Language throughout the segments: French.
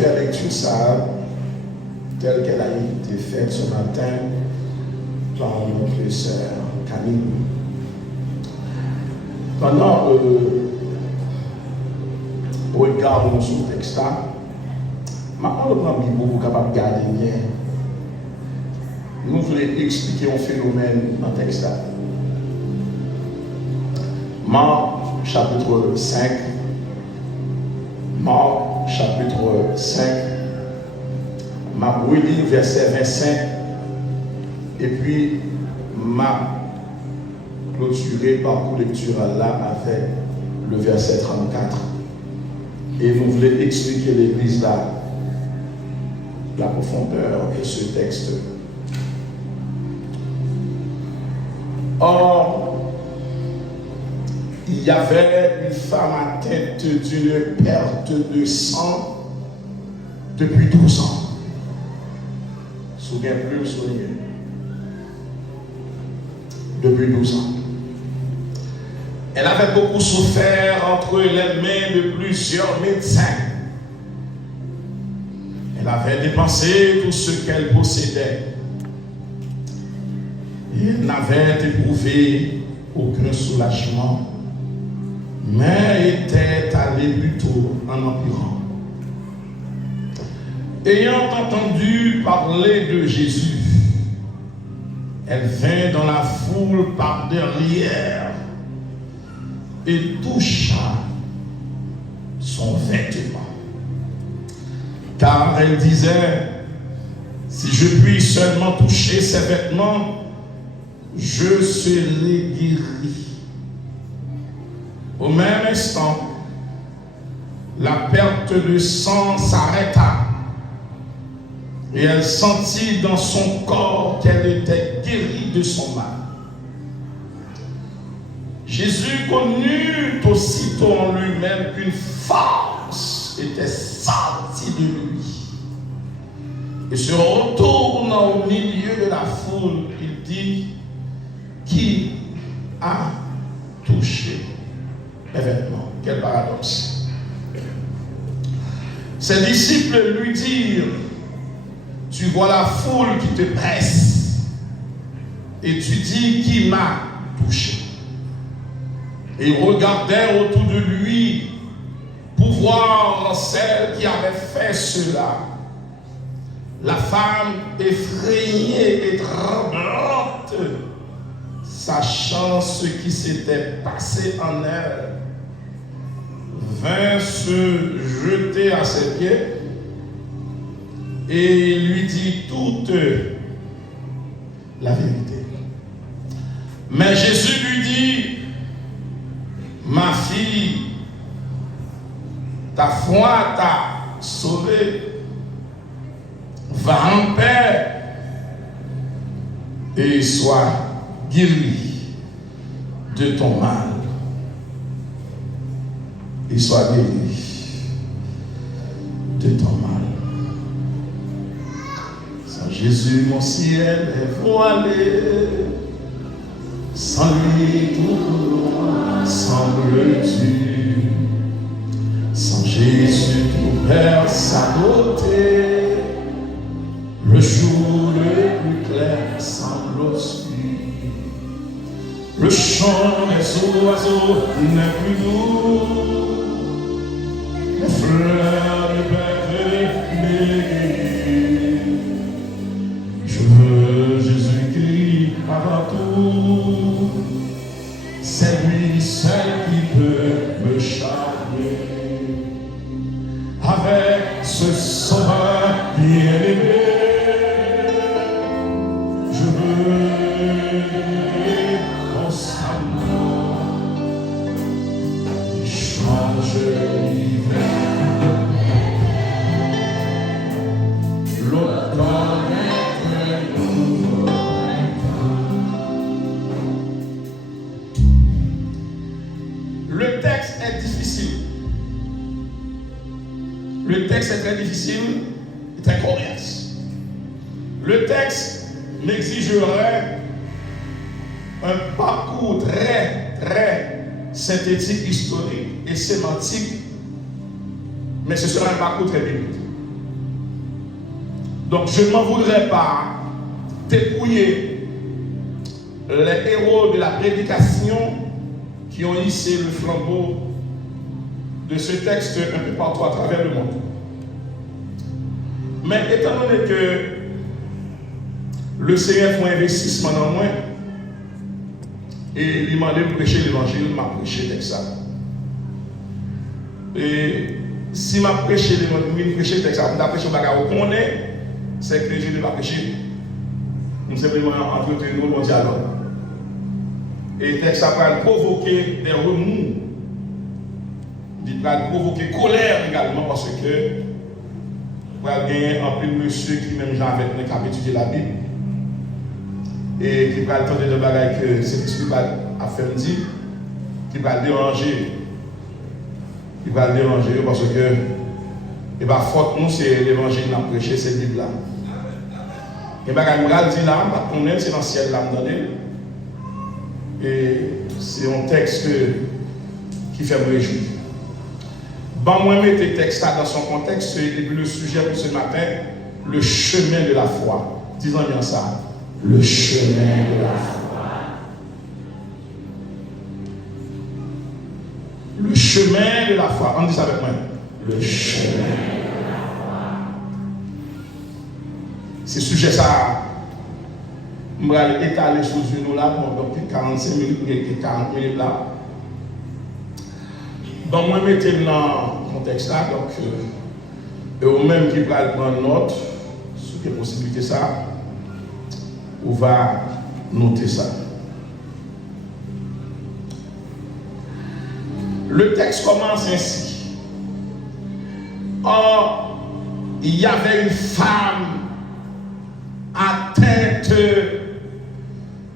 faire lecture ça, telle qu'elle a été faite ce matin par notre sœur Camille. Pendant regardons ce texte-là, maintenant le plan Bible pour capable de garder bien. Nous voulons expliquer un phénomène dans le texte-là. Marc chapitre 5. Marc chapitre 5. Ma relis verset 25. Et puis, ma clôturé par lecture là avec le verset 34. Et nous voulons expliquer l'église là, la profondeur de ce texte. Or, il y avait une femme atteinte d'une perte de sang depuis 12 ans. Souviens plus, souviens. Depuis 12 ans. Elle avait beaucoup souffert entre les mains de plusieurs médecins. Elle avait dépensé tout ce qu'elle possédait. Et elle n'avait éprouvé aucun soulagement, mais était allée plutôt en empirant. Ayant entendu parler de Jésus, elle vint dans la foule par derrière et toucha son vêtement. Car elle disait, si je puis seulement toucher ses vêtements, je serai guéri. Au même instant, la perte de sang s'arrêta et elle sentit dans son corps qu'elle était guérie de son mal. Jésus connut aussitôt en lui-même qu'une force était sortie de lui. Et se retournant au milieu de la foule, il dit, qui a touché mes vêtements? Quel paradoxe. Ses disciples lui dirent, tu vois la foule qui te presse et tu dis, qui m'a touché? Et il regardait autour de lui pour voir celle qui avait fait cela. La femme effrayée et tremblante, sachant ce qui s'était passé en elle, vint se jeter à ses pieds et lui dit toute la vérité. Mais Jésus lui dit, ma fille, ta foi t'a sauvée, va en paix et sois guéri de ton mal. Et sois guéri de ton mal. Sans Jésus, mon ciel est voilé. Sans lui, tout semble-tu. Sans Jésus, tout perd sa beauté. Le jour le plus clair semble obscur. Le chant des oiseaux n'est plus doux. Les fleurs ne peuvent m'égayer. Je veux Jésus-Christ avant tout. C'est lui seul qui peut me charmer. Avec ce sauveur bien-aimé, je veux constamment changer l'hiver, l'automne est un nouveau printemps. Le texte est difficile. Le texte est très difficile et très complexe. Le texte m'exigerait un parcours très synthétique, historique et sémantique, mais ce sera un parcours très biblique. Donc je ne m'en voudrais pas dépouiller les héros de la prédication qui ont hissé le flambeau de ce texte un peu partout à travers le monde. Mais étant donné que le Seigneur fait un investissement dans moi et il m'a demandé de prêcher l'évangile, il m'a prêché avec ça. Et si m'a prêché l'évangile, prêché avec ça, je prêché au bagage qu'on connaît, c'est que je ne vais pas prêcher. Nous simplement entretenir nos dialogue. Et le texte va provoquer des remous. Il va provoquer colère également parce que il va gagner un peu de monsieur qui même gens avec nous qui a étudié la Bible et qui va attendre de bagages que cet esprit va faire dire, qui va déranger. Il va déranger parce que et bah faute nous c'est l'évangile qu'on a prêché, c'est la Bible là. Et bah quand on dit là, on est c'est dans le ciel là et c'est un texte qui fait me réjouir. Bon, moi, mettez le texte dans son contexte, et puis le sujet pour ce matin, le chemin de la foi. Disons bien ça. Le chemin de la foi. Le chemin de la foi. On dit ça avec moi. Le chemin de la foi. Ce sujet, ça, je vais étaler sous une là, donc 45 minutes, 40 minutes là. Bon, moi, mettez dans le contexte là, donc, et au même qui va prendre note, sur les possibilités ça, on va noter ça. Le texte commence ainsi. Or, il y avait une femme atteinte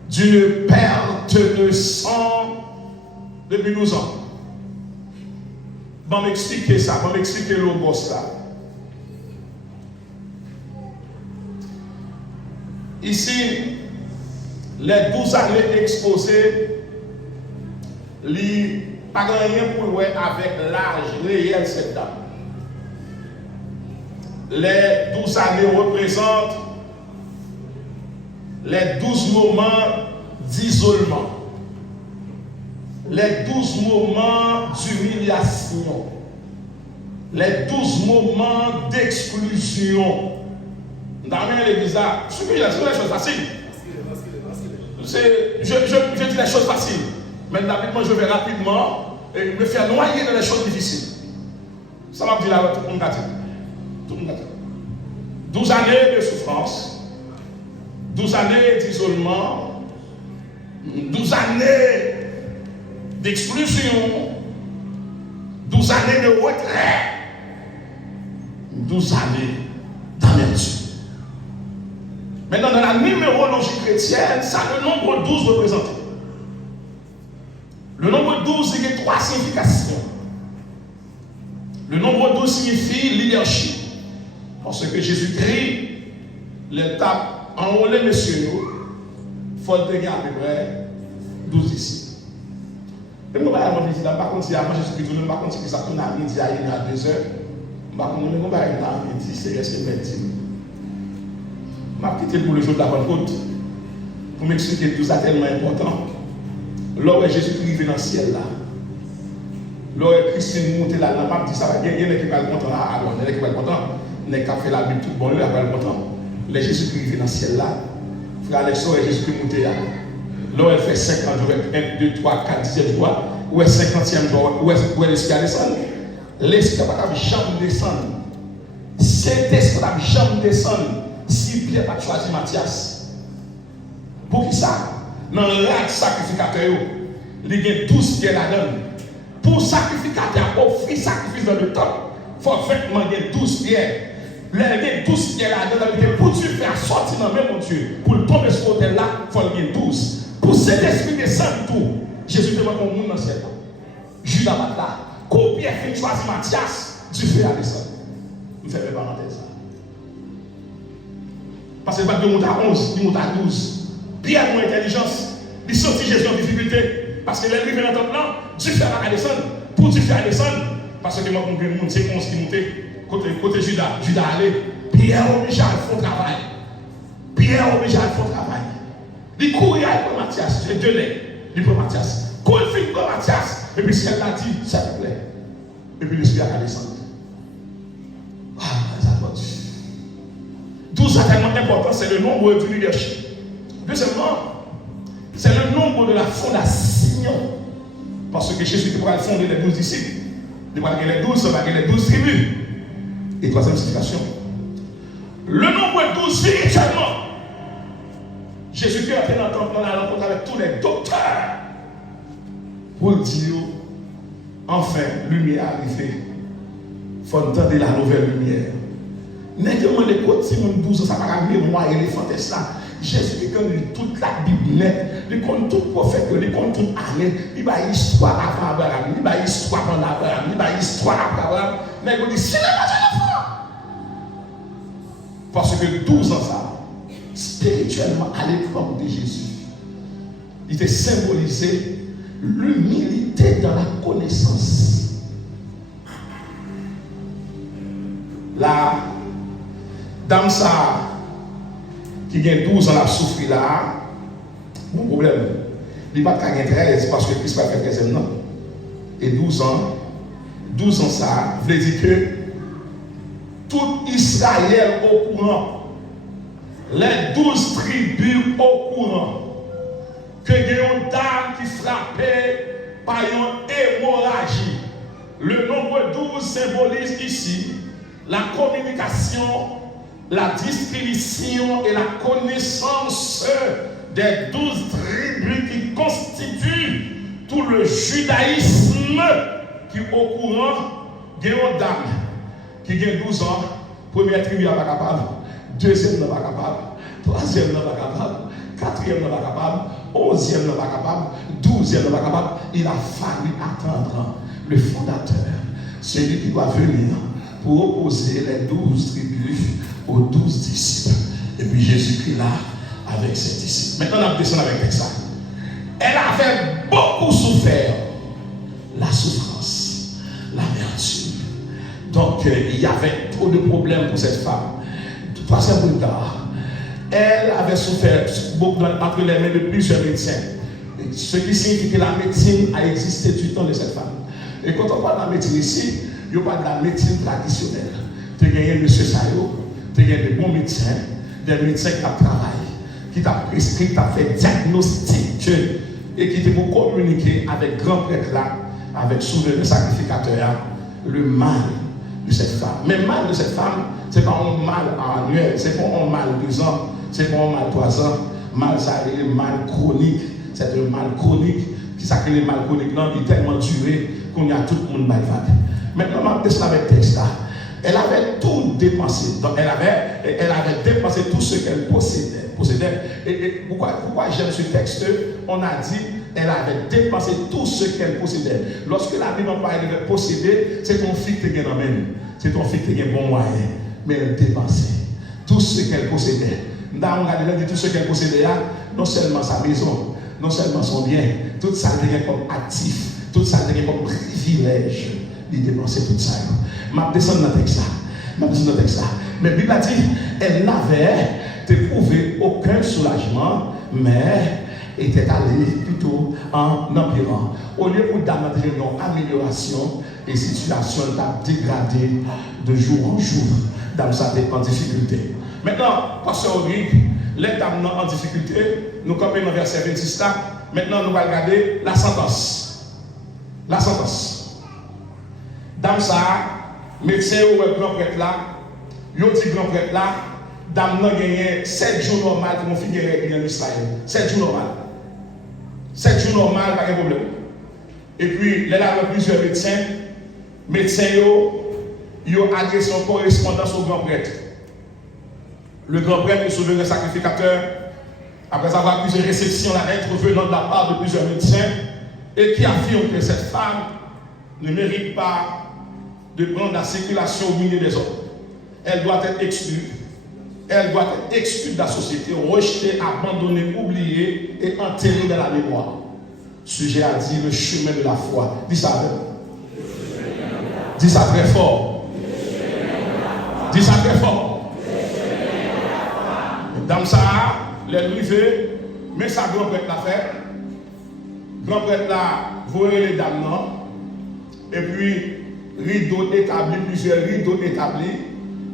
d'une perte de sang depuis 12 ans. Bon, m'expliquer ça, bon, m'expliquer le boss là. Ici, les 12 années exposées, il pas rien pour voir avec l'âge réel de cette dame. Les 12 années représentent les 12 moments d'isolement. Les 12 moments d'humiliation, les 12 moments d'exclusion. Dans l'église, ce que je dis, c'est des choses faciles. Je dis les choses faciles. Mais d'habitude, je vais rapidement me faire noyer dans les choses difficiles. Ça m'a dit là, tout le monde a dit. Tout le monde a dit. 12 années de souffrance, 12 années d'isolement, 12 années d'exclusion, 12 années de retrait, 12 années d'amertume. Maintenant, dans la numérologie chrétienne, ça a le nombre 12 représenté. Le nombre 12, il y a 3 significations. Le nombre 12 signifie leadership. Parce que Jésus-Christ, l'étape en haut, les messieurs, il faut tenir à peu près 12 disciples. Et moi, je ne par contre, si avant Jésus-Christ, par contre, si ça tourne à midi, à 2 heures, je ne vais pas à midi, c'est resté midi. Je vais quitter pour le jour de la Pentecôte pour m'expliquer que tout ça tellement important. Lorsque Jésus-Christ vient dans le ciel là, lorsque Christine monte là, on va dire ça va bien, il y a qui va le content là, alors il y a qui va le content, il y a qui a fait la Bible tout bon, il va le content. Les Jésus-Christ vient dans le ciel là, frère Alexandre et Jésus-Christ monte là. Là, elle fait 50 jours, 1, 2, 3, 4, 10e jour, ou est 50e jour, où est l'escalier descend. L'escalier va pas jamais descendre. Cet esprit va jamais descendre si Pierre n'a pas choisi Matthias. Pour qui ça? Dans l'acte sacrificateur, il y a 12 pierres là-dedans. Pour sacrificateur, offrir sacrifice dans le temps, il faut faire 12 pierres. Il y a 12 pierres là-dedans. Pour tu faire sortir dans le même Dieu, pour le tomber sur l'autel là, il faut y avoir 12. Pour cet esprit descendre tout, Jésus demande au monde dans le ciel. Judas va là. Quand Pierre fait choisir Matthias, Dieu fait la descendre. Je fais une parenthèse. Parce que pas de monte à 11, il monte à 12. Pierre a moins intelligence, il sortit Jésus en difficulté. Parce que l'arrivée dans le temps là, Dieu fait la descendre. Pour Dieu faire descendre, parce que moi, mon monde, c'est 11 qui montait. Côté Judas allait, Pierre obligé à faire travail. Pierre obligé à faire travail. Il courait pour Mathias, j'ai donné. Il prend Mathias. Quand il fait pour Mathias, et puis elle a dit, s'il te plaît. Et puis l'esprit a descendu. Ah, ça doit dire. Tout ça tellement important, c'est le nombre du leadership. Deuxièmement, c'est le nombre de la fondation. Parce que Jésus pourra fonder les 12 disciples. Il va gagner les 12 tribus. Et troisième situation, le nombre 12 spirituellement. Jésus-Christ a fait dans la rencontre avec tous les docteurs pour dire, enfin, lumière arrivée. Il faut entendre la nouvelle lumière. N'est-ce pas les côtes, si mon 12 ans, ça va mémoire éléphantesque là. Jésus qui connaît toute la Bible net, il connaît tout prophète, il connaît toute année, il va histoire avant Abraham, il va histoire pendant Abraham, il va histoire après Abraham. Mais il dit, c'est la parce que 12 ans ça, spirituellement, à l'époque de Jésus, il était symbolisé l'humilité dans la connaissance. La dame ça, qui gagne 12 ans à souffrir là, bon problème. Il va pas gagner 13 parce que Christ va faire 13e non. Et 12 ans ça veut dire que tout Israël au courant, les 12 tribus au courant, que il y a une dame qui frappait par une hémorragie. Le nombre 12 symbolise ici la communication, la distribution et la connaissance des 12 tribus qui constituent tout le judaïsme qui est au courant de une dame qui a 12 ans, première tribu n'est pas capable, deuxième n'est pas capable, troisième n'est pas capable, quatrième n'est pas capable, 11e n'est pas capable, 12e n'est pas capable. Il a fallu attendre le fondateur, celui qui doit venir pour opposer les 12 tribus aux 12 disciples. Et puis Jésus-Christ là avec ses disciples. Maintenant, on a descendu avec ça. Elle avait beaucoup souffert. La souffrance, l'amertume. Donc, il y avait trop de problèmes pour cette femme. Troisième plus tard, elle avait souffert beaucoup entre les mains de plusieurs médecins. Ce qui signifie que la médecine a existé du temps de cette femme. Et quand on parle de la médecine ici, il n'y a pas de la médecine traditionnelle. Tu as gagné M. Sayo, tu as gagné de bons médecins, des médecins qui travaillent, qui t'ont prescrit, qui t'ont fait diagnostic et qui t'ont communiqué avec grand prêtre là, avec souverain sacrificateur, le mal de cette femme. Mais le mal de cette femme, ce n'est pas un mal annuel, ce n'est pas un mal 2 ans, ce n'est pas un mal 3 ans, mal ça est mal chronique, c'est un mal chronique, qui s'appelle le mal chronique, non, il est tellement duré qu'on y a tout le monde malade. Maintenant, je vais avec le texte là. Elle avait tout dépensé. Donc, elle avait dépensé tout ce qu'elle possédait. Et pourquoi j'aime ce texte? On a dit elle avait dépensé tout ce qu'elle possédait. Lorsque la Bible parle de posséder, c'est ton fils qui est dans même. C'est ton fils qui est bon moyen. Mais elle dépensait tout ce qu'elle possédait. Nous avons regardé tout ce qu'elle possédait, non seulement sa maison, non seulement son bien, tout ça devient comme actif, tout ça devient comme privilège. Il dépensait tout ça. Je descends dans le texte là. Mais la Bible a dit, elle n'avait éprouvé aucun soulagement, mais était allée plutôt en empirant. Au lieu pour d'amener une amélioration, les situations ont dégradé de jour en jour. Dans sa tête en difficulté. Maintenant, pasteur Audrey, les dames en difficulté, nous campons dans le verset 26 là. Maintenant, nous allons regarder la sentence. La sentence. Dame ça, médecin ou grand prêtre là, yo dit grand prêtre là, dame n'a gagné 7 jours normal pour finir régler en Israël. 7 jours normal. 7 jours normal, pas de problème. Et puis, là, il y a plusieurs médecins, yo adressé en correspondance au grand prêtre. Le grand prêtre, le souverain sacrificateur, après avoir accusé réception la lettre venant de la part de plusieurs médecins, et qui affirme que cette femme ne mérite pas de prendre la circulation au milieu des autres. Elle doit être exclue. Elle doit être exclue de la société, rejetée, abandonnée, oubliée et enterrée dans la mémoire. Sujet a dit le chemin de la foi. Dis ça. Dis ça très fort. Dis ça très fort. Dans ça, les rivés, mais ça grand prêtre l'a fait. Grand prêtre là, voyez les dames, non? Et puis, rideau établi, plusieurs rideaux établis.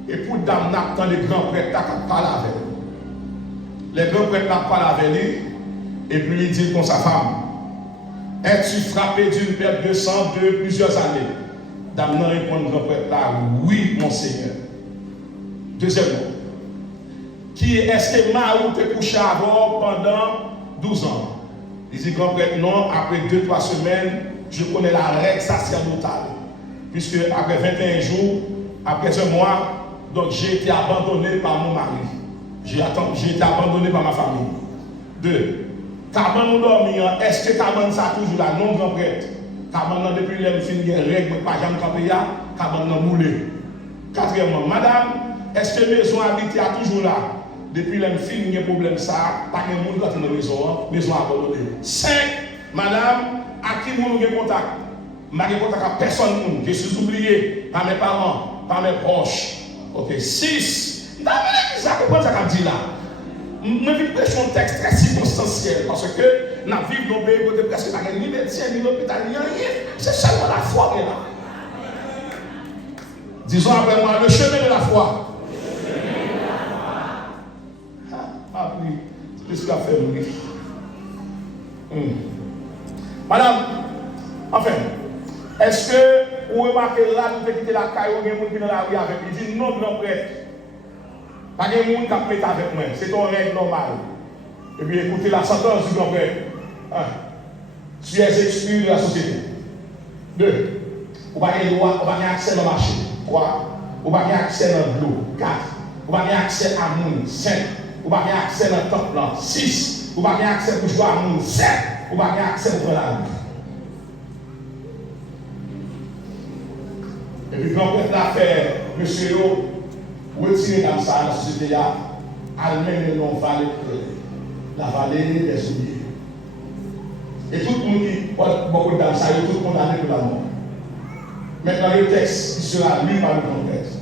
Et pour dame, quand les grands prêtres n'ont pas avec lui. Les grands prêtres n'ont pas avec lui. Et puis il dit comme sa femme, es-tu frappé d'une perte de sang de plusieurs années? Dame n'a répondu grand prêtre là, oui, mon Seigneur. Deuxièmement, qui est-ce que Maou te couché avant pendant 12 ans? Il dit grand prêtre, non, après 2-3 semaines, je connais la règle sacerdotale. Puisque après 21 jours, après un mois, donc j'ai été abandonné par mon mari. J'ai été abandonné par ma famille. 2. Taban nous dormir, est-ce que Taban ça toujours là? Non, grand prêtre. Taban depuis les films de règles, pas jamais campé là, Taban n'a moulé. 4e, madame, est-ce que maison habitée est toujours là? Depuis les films de problème ça, pas de monde dans la maison abandonnée. 5, madame, à qui nous avons contact? Je n'ai contact à personne. Je suis oublié par mes parents, par mes proches. Ok, 6. Vous comprenez ça qu'on dit là? Je vais prêcher un texte très circonstanciel parce que nous vivons dans un pays où presque pas ni médecin, ni l'hôpital, ni rien. C'est seulement la foi qui est là. Disons après moi, le chemin de la foi. Ah oui, c'est ce qu'il a fait, oui. Madame, enfin, est-ce que vous remarquez là, vous quitter la caille, vous avez des gens qui sont dans la rue avec lui? Il dit non, grand prêtre. Pas de gens qui ont avec moi. C'est ton règle normale. Et puis écoutez la sentence du grand prêtre. 1. Tu es exclu de la société. 2. Vous n'avez pas accès au marché. 3. Vous n'avez pas accès dans l'eau. 4. Vous n'avez pas accès à monde. 5. Vous n'avez pas accès dans le temple. 6. Vous n'avez pas accès pour jouer à monde. 7. Vous n'avez pas accès pour la vie. Et puis, quand on a fait, monsieur, retirer dans ça, la société, elle-même le nom vallée, la vallée des souliers. Et tout le monde qui porte beaucoup dans ça, il est tout condamné pour la mort. Maintenant, le texte qui sera lu par le contexte.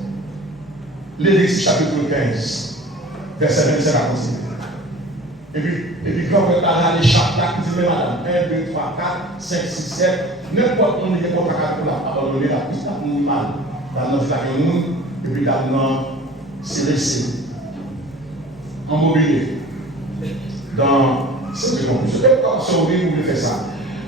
Lévitique chapitre 15, verset 27 à 26. Et puis quand on a les chapitres, qui dit, madame, 1, 2, 3, 4, 5, 6, 7, n'importe où on est contact pour la abandonner la piste, la mal. Dans notre famille, et puis là-dedans, c'est laissé. En mobilier. Dans cette région. Je ne sais pas si vous voulez faire ça.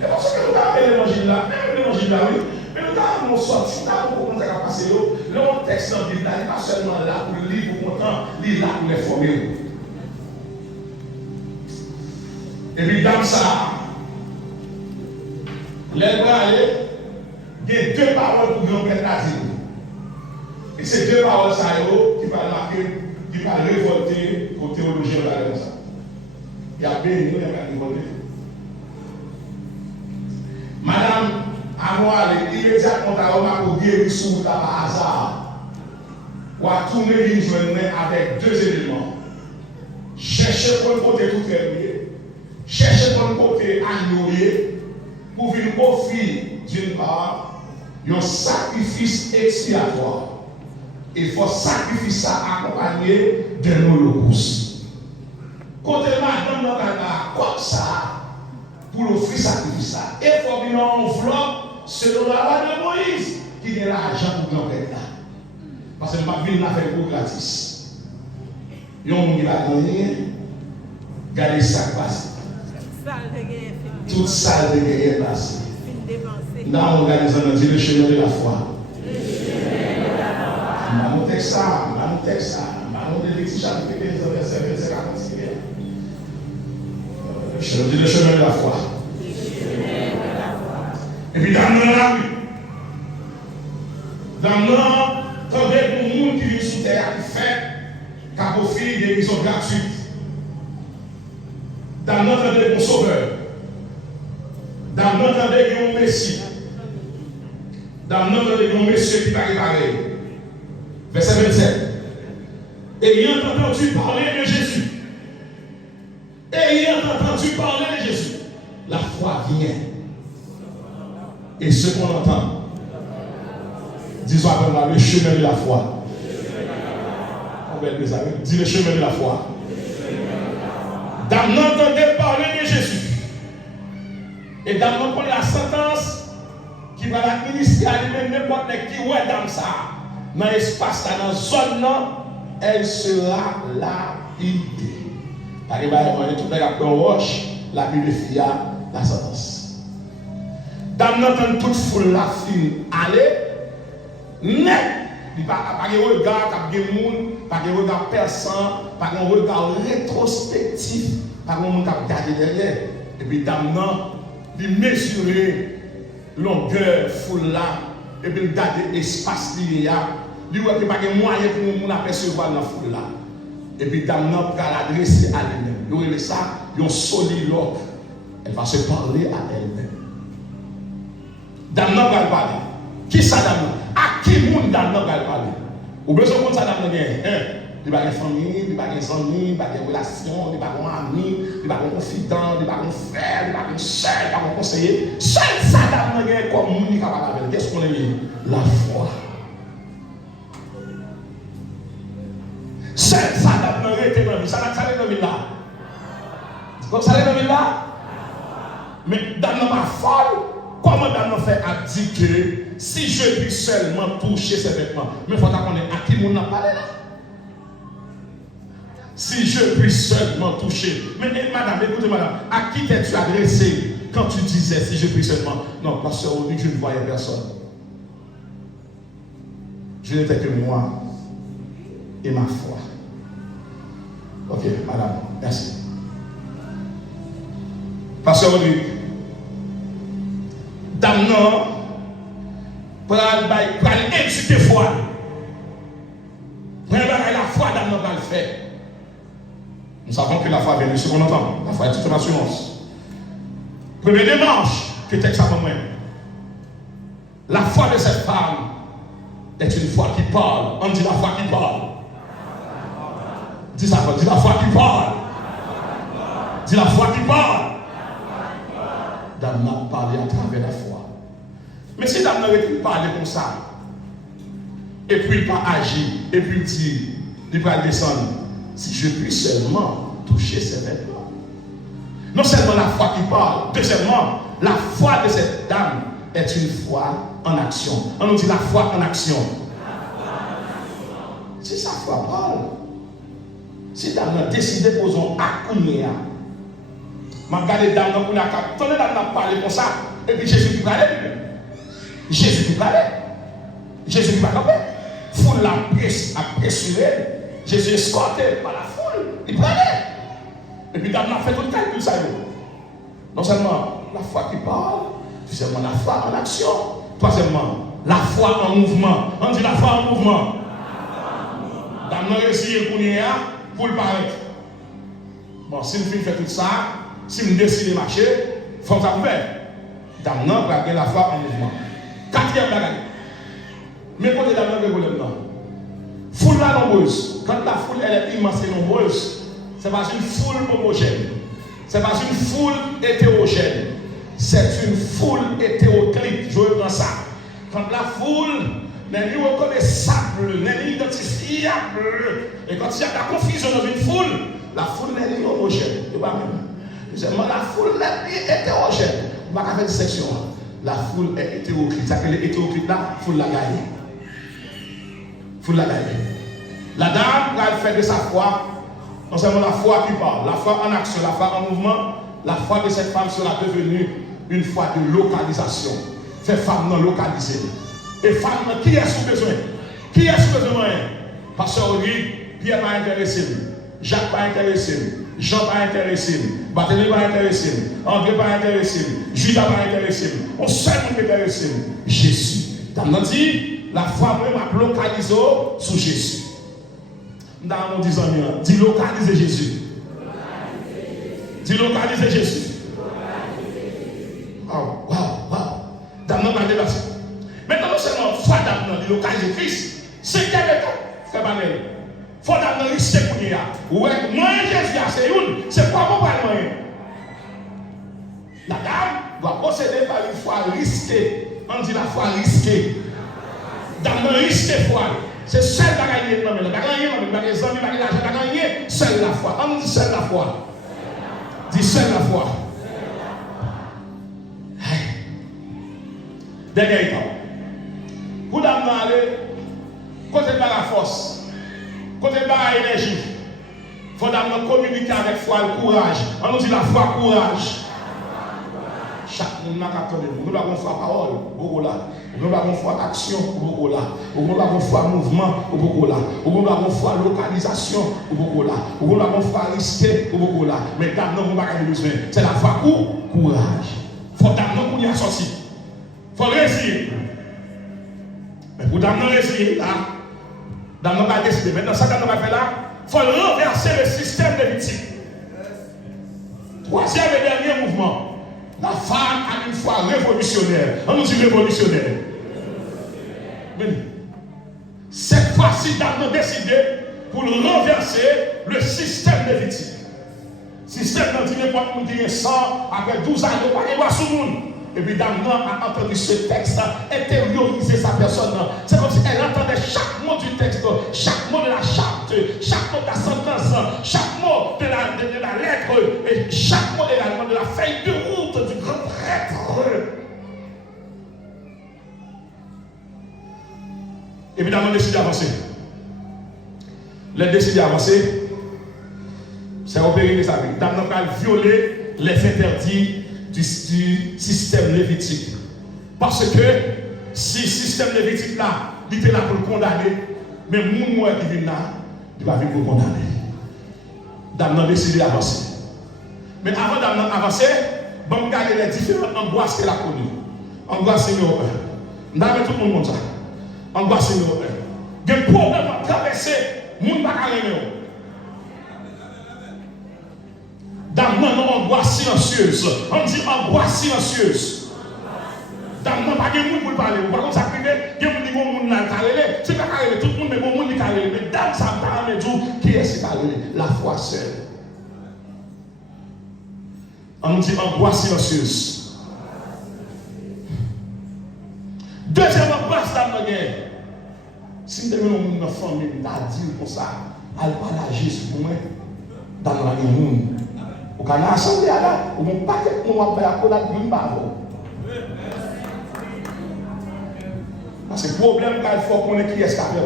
Et parce que nous avons l'évangile là, même l'évangile là, oui. Mais nous avons sorti, nous avons commencé à passer le texte dans la Bible, il n'est pas seulement là pour le lire, pour content, il est là pour les former. Et puis dans ça, les bras aller, il y a 2 paroles pour grand prêtre à dire. Et ces 2 paroles ça qui va marquer, qui va révolter aux théologiens comme ça. Il y a bien il y a révolté. Madame, à moi, immédiatement, on a guéri sous ta par hasard. Ou à tourner une journée avec 2 éléments. Chercher pour le côté tout fermé. Chercher pour le côté agnoyer. Pour venir offrir, d'une part, un sacrifice expiatoire. Il faut sacrifier ça accompagné d'un holocauste. Côté madame, on a comme ça pour l'offrir sacrifice ça. Et il faut venir en enveloppe selon la loi de Moïse qui donne l'argent pour grand-père là. Parce que ma vie n'a fait pour gratis. Il y a un monde qui va gagner, garder ça passé. Toute salle de guerre passée. Là, on organise un le chemin de la foi. Nous texte ça, nous texte ça, nous Lévitique chapitre 15, verset 25 à 26. Je dis le chemin de la foi. Et puis dans la rue, dans le temps des gens qui vivent sous terre, qui fait, qui a offert des guérisons gratuites. Dans notre temps des sauveur. Dans notre temps des Messie. Dans notre temps des Messie qui va réparer. Verset 27. Ayant entendu parler de Jésus. Ayant entendu parler de Jésus. La foi vient. Et ce qu'on entend, disons avec moi, le chemin de la foi. Dis le chemin de la foi. Dame n'entendait parler de Jésus. Et dame non prend la sentence qui va l'administrer à lui-même n'importe qui ouais dame ça. Dans l'espace là, dans la zone là, elle sera lapidée. Par exemple, on est tout à l'heure roche, la Bible fait la sentence. Dame n'entend toute foule la fille aller, net. Il n'y a pas de regard, pas de monde, pas de regard perçant, pas de regard rétrospectif, pas de monde qui a gardé derrière. Et puis dame non, il mesurer longueur, foule là, et puis il garde l'espace qu'il y a. Il n'y a pas de moyen pour nous apercevoir dans la foule là. Et puis dame non, pour l'adresser à elle-même. Il y a ça, il y a un soliloque. Elle va se parler à elle-même. Dame non va parler. Qui ça dame non? À qui monde dame non va parler? Ou besoin de ça dame non gagne. Il n'y a pas de famille, il n'y a pas de amis, il n'y a pas de relation, il n'y a pas d'amis, il n'y a pas de confident, il n'y a pas de frère, il n'y a pas de soeur, il n'y a pas de conseiller. Seul ça dame non gagne comme monde qui est capable avec. Qu'est-ce qu'on a mis? La foi. Seul ça dame non gagne dans la vie. Ça n'est dans la vie là. Comme ça n'est dans la vie là. Mais dame non pas folle. Comment dame non fait à dire que si je puis seulement toucher ses vêtements, mais il faut qu'on ait à qui mon n'a parlé là. Si je puis seulement toucher. Mais madame, écoutez madame, à qui t'es-tu adressé quand tu disais si je puis seulement? Non, pasteur Oni, je ne voyais personne. Je n'étais que moi et ma foi. Ok, madame, merci. Pasteur Oni, dame non, pour aller étudier foi. Pour aller la foi, dame non va le faire. Nous savons que la foi vient de ce qu'on entend. La foi est toute une assurance. Premier démarche que texte avant moi. La foi de cette femme est une foi qui parle. On dit la foi qui parle. Dis ça, dis la foi qui parle. Dis la foi qui parle. Dame n'a parlé à travers la foi. Mais si Dame n'aurait pas parlé comme ça, et puis il pas agi, et puis il dit, il va descendre. Si je puis seulement toucher ses vêtements. Non seulement la foi qui parle, deuxièmement, la foi de cette dame est une foi en action. On nous dit la foi en action. Si sa foi parle, si dame a décidé de poser un acte, je regarde dame pour la cap, dame a parlé comme ça, et puis Jésus qui parlait. Jésus qui parlait. Jésus qui parlait. Foule la presse a pressuré. Jésus escorté par la foule, il parlait. Et puis dame a fait tout le calcul ça. Non seulement la foi qui parle, deuxièmement la foi en action, troisièmement la foi en mouvement. On dit la foi en mouvement. Dame a réussi pour le paraître. Bon, si je fais tout ça, si je décide de marcher, il faut que ça me fasse. Dame n'a pas la foi en mouvement. Quatrième bagage. Mais quand dame n'a pas problème non. Foule la nombreuse. Quand la foule elle est immense et nombreuse, ce n'est pas une foule homogène. Ce n'est pas une foule hétérogène. C'est une foule hétéroclite. Je reprends ça. Quand la foule n'est ni reconnaissable, n'est ni identifiable, et quand il y a de la confusion dans une foule, la foule n'est ni homogène. Deuxièmement, la foule n'est ni hétérogène. On va faire une section. La foule est hétéroclite. C'est-à-dire que les hétéroclites là, foule la gagne. Foule la gagne. La dame, elle fait de sa foi, non seulement la foi qui parle, la foi en action, la foi en mouvement, la foi de cette femme sera devenue une foi de localisation. Cette femme non localisée. Et femme, qui est sous besoin? Qui est sous besoin? Pasteur Oli, Pierre va intéresser, Jacques va intéresser, Jean va intéresser, Barthélemy va intéresser, André va intéresser, Judas va intéresser. On seul qui intéresser, Jésus. Dans notre dit, la foi même a localisé sur Jésus. Dans mon disant, dis localiser Jésus. Dis localiser Jésus. Wow, wow, wow. Dans notre dépassé. Maintenant, non seulement foi d'abord de localiser Christ, c'est quel est tout, frère Banel. Faut d'abord risquer pour lui. Ouais, moi Jésus, c'est pas bon pour moi. La dame doit posséder par une foi risquée. On dit la foi risquée. D'abord risquer foi. C'est seul bagaille non mais bagaille non mais bagaille amis bagaille l'argent bagaille seule la foi. On dit seule la foi. Dis seule la foi. Dernier étape. Pour aller, côté de la force, côté de la énergie, il faut communiquer avec foi et courage. On nous dit la foi, courage. Chaque monde n'a qu'à attendre. Nous avons foi parole, beaucoup là. Nous avons foi action, beaucoup là. Nous avons foi mouvement, beaucoup là. Nous avons foi localisation, beaucoup là. Nous avons foi risqué, beaucoup là. Mais nous n'avons pas besoin. C'est la foi courage. Il faut d'abord qu'on y a sorti. Il faut réussir. Mais pour d'abord réussir, là, d'abord pas décider. Maintenant, ça qu'on va faire là, il faut renverser le système de victimes. Troisième et dernier mouvement. La femme a une foi révolutionnaire. On nous dit révolutionnaire. Cette fois-ci, nous avons décidé pour renverser le système de victimes. Système qui n'est pas de sang, après 12 ans, il n'y a pas de sous monde. Et puis, Damnan a entendu ce texte, intérioriser sa personne. C'est comme si elle entendait chaque mot du texte, chaque mot de la charte, chaque mot de la sentence, chaque mot de la lettre, et chaque mot de la feuille de route du grand prêtre. Évidemment, on décide d'avancer. Le décide d'avancer, c'est opérer les amis. Damnan va violer les interdits du système lévitique. Parce que si le système lévitique là, il était là pour le condamner, mais moi qui vient là, il va venir pour le condamner. Damnan décide d'avancer. Mais avant d'avancer, on va regarder les différentes angoisses qu'elle a connues. Angoisse numéro 1. Nous avons tout le monde ça. Angoisse numéro 1. Il y a un problème à traverser, le monde ne va pas aller. Damnan non angoisse silencieuse. On dit angoisse silencieuse. Damnan pas de monde pour parler. Par contre, ça privé, il y a des gens qui ont parlé. C'est pas parler, tout le monde, mais bon monde qui parle. Mais dame, ça parle, mais qui est-ce qui parle? La foi seule. On nous dit angoisse silencieuse. Deuxième angoisse, Damnan guerre. Si nous devons une famille, nous avons dit comme ça, elle va l'agir sur moi. Dans la monde. Au Canada, assemblée là, on ne pas que on va faire la grande barre. Parce que le problème, il faut qu'on ait qui est ce qu'il y a.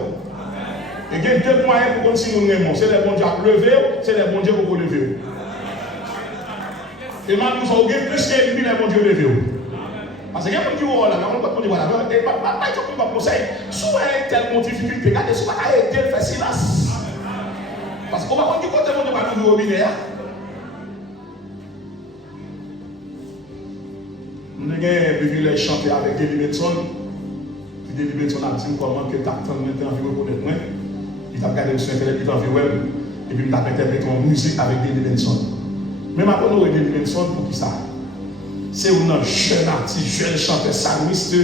Il y a deux moyens pour continuer nous. C'est les bons dieux à lever, c'est les bons dieux pour lever. Et maintenant, nous avons plus que les bons dieux lever. Parce que il y a des gens qui ont là, on dit voilà, pas conseil. Soit telle difficulté, regardez, soit aider, faire silence. Parce qu'on va prendre du côté de mon dieu au binaire. Nous avons privilège de chanter avec David Benson. Puis David Benson a dit comment que tu as envie de connaître moi. Il t'a regardé sur Internet, il t'a envie web. Et puis il t'a interprété en musique avec David Benson. Mais maintenant, nous avons David Benson pour qui ça? C'est un jeune artiste, jeune chanteur salmiste.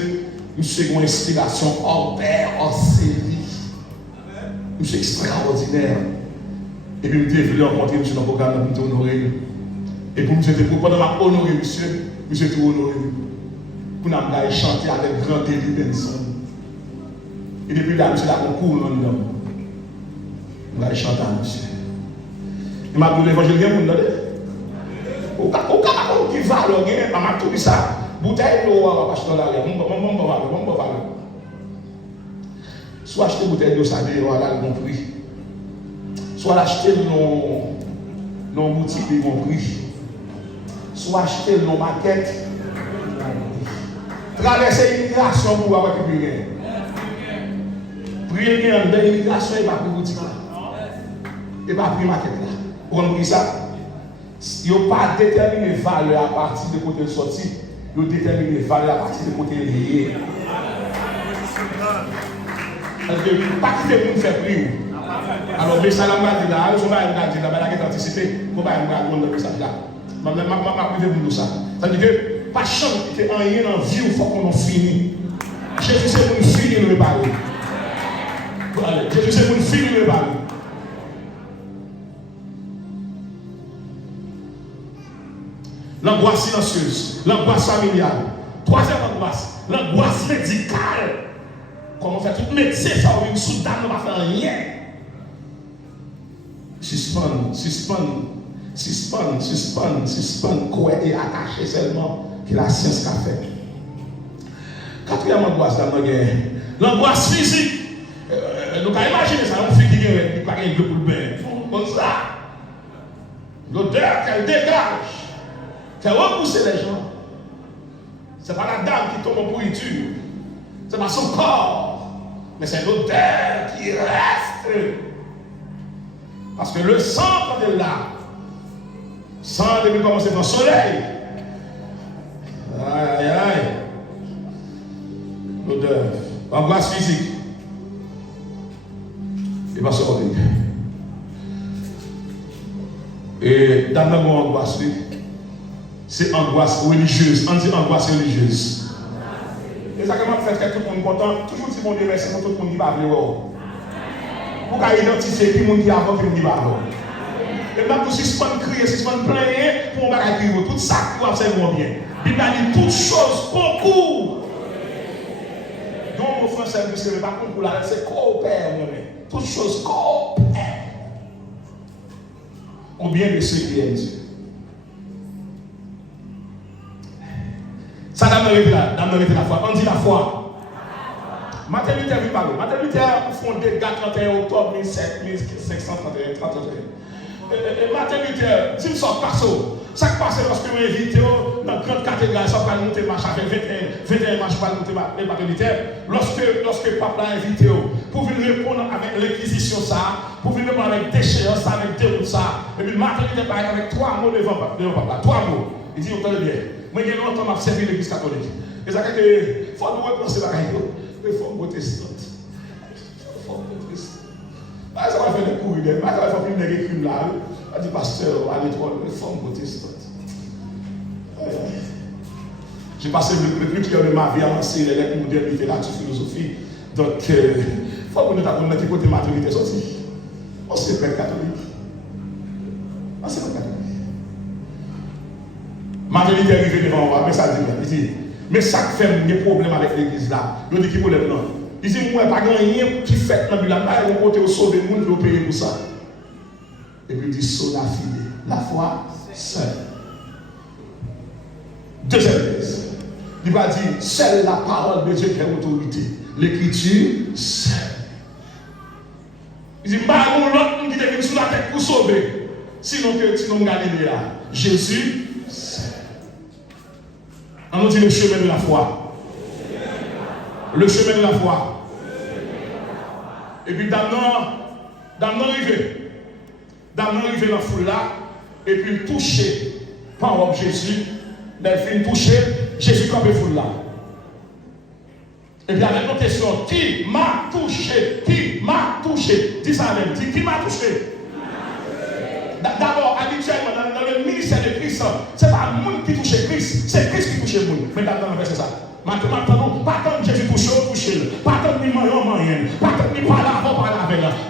Une seconde inspiration hors pair, hors série. C'est extraordinaire. Et puis, je voulais rencontrer M. dans le programme pour t'honorer. Et pour me pendant ma honorer, monsieur tout honoré. Pour nous chanter avec grand David Benson. Et depuis là, monsieur, là, on court en dedans. On va chanter à monsieur. Il m'a dit l'évangile, il y a un monde au cas où qui va, il m'a tout dit ça. Bouteille d'eau, on va acheter dans la rue. On va soit acheter bouteille d'eau, ça dit, voilà le bon prix. Soit l'acheter dans une boutique de bon prix. Soit acheter dans une maquette. Traverser l'immigration pour avoir plus rien. Prier en dedans l'immigration et pas pour boutique là. Et pas pour maquette là. Vous comprenez ça? Ils n'ont pas déterminé la valeur à partir de côté sorti. Ils ont déterminé la valeur à partir de côté lié. Parce que pas quitter pour faire prix. Alors, mais ça l'a dit là, je vais dire là, il a anticipé, il va me dire ça là. Je vais vous dire ça. C'est-à-dire que, pas chance que rien dans la vie, il faut qu'on finisse. Jésus, c'est pour nous finir le parler. Jésus, c'est pour nous finir le parler. L'angoisse silencieuse, l'angoisse familiale. Troisième angoisse, l'angoisse médicale. Comment faire tout médecin, ça ou une soudane ne va faire rien. Suspendre. suspend, quoi et attaché seulement que la science qu'a fait. Quatrième angoisse, l'angoisse physique. Nous avons imaginé ça, on fait qui est pas un peu pour le bain. Comme ça. L'odeur qu'elle dégage, qu'elle repousse les gens. Ce n'est pas la dame qui tombe en pourriture. Ce n'est pas son corps. Mais c'est l'odeur qui reste. Parce que le sang, quand il est là, le sang depuis commencer dans le soleil. Aïe, aïe, aïe. L'odeur. Angoisse physique. Et pas sur Rodrigue. Et dans notre angoisse, c'est angoisse religieuse. On dit angoisse religieuse. Et ça comment fait que tout le monde content. Toujours si mon Dieu merci pour tout le monde qui va venir. Pour qu'on identifie qui le monde qui avant qui dit va. Et maintenant pour suspendre crier, suspendre plaigner, pour on va crier tout ça pour absolument bien. Il va dire toutes choses concourent. Donc mon français c'est pas concours là, c'est coopère moi-même. Toutes choses coopèrent. Au bien de ceux qui aiment Dieu. Ça dame la foi. On dit la foi. Martin Luther vit parler. Martin Luther fondé 31 octobre 1531. Martin Luther, si nous sommes passés, ça qui passe lorsque nous invitons dans la grande cathédrale, ça va monter marche avec 21 marches pour monter Martin Luther. Lorsque le pape l'a invité pour venir répondre avec l'inquisition, pour venir répondre avec déchéance, avec déroute, et puis Martin Luther parle avec 3 mots devant le pape. 3 mots. Il dit, entendez bien. Moi, j'ai longtemps servi l'église catholique. Et ça fait que, il faut nous repenser la réforme protestante. Réforme protestante. Ça va faire des cours, ça va faire plus de crimes là. On dit, pasteur, à l'étoile, réforme protestante. J'ai passé le plus clair de ma vie à enseigner les lettres modernes, littérature, philosophie. Donc, il faut que nous avons un côté maturité sorti. On s'est fait catholique. On s'est fait catholique. Martin Luther est arrivé devant moi, mais ça dit, mais ça fait des problèmes avec l'église là. Il dit, qui problème non? Il dit, moi, pas rien qui fait dans la vie, on côté au sauver le monde, je vais payer pour ça. Et puis il dit, sola fide, la foi seule. Deuxième thèse. Il va dire, seule la parole de Dieu qui a autorité. L'écriture seule. Il dit, bah, l'autre qui est sur la tête pour sauver. Sinon, Galilée là. Jésus seul. On nous dit le chemin de la foi. Le chemin de la foi. Et puis, d'amener arriver. D'amener arriver dans la foule là. Et puis, toucher par Jésus. Delphine touché, Jésus comme le foule là. Et puis avec une question, qui m'a touché? Qui m'a touché? Dis ça même, dis qui m'a touché? D'abord, habituellement, dans le ministère de Christ, ce n'est pas le monde qui touche Christ, c'est Christ qui touche le monde. Mais dans le verset ça. Maintenant, pas tant que Jésus touche, pas tant que nous moyen, pas tant que nous parlons avant,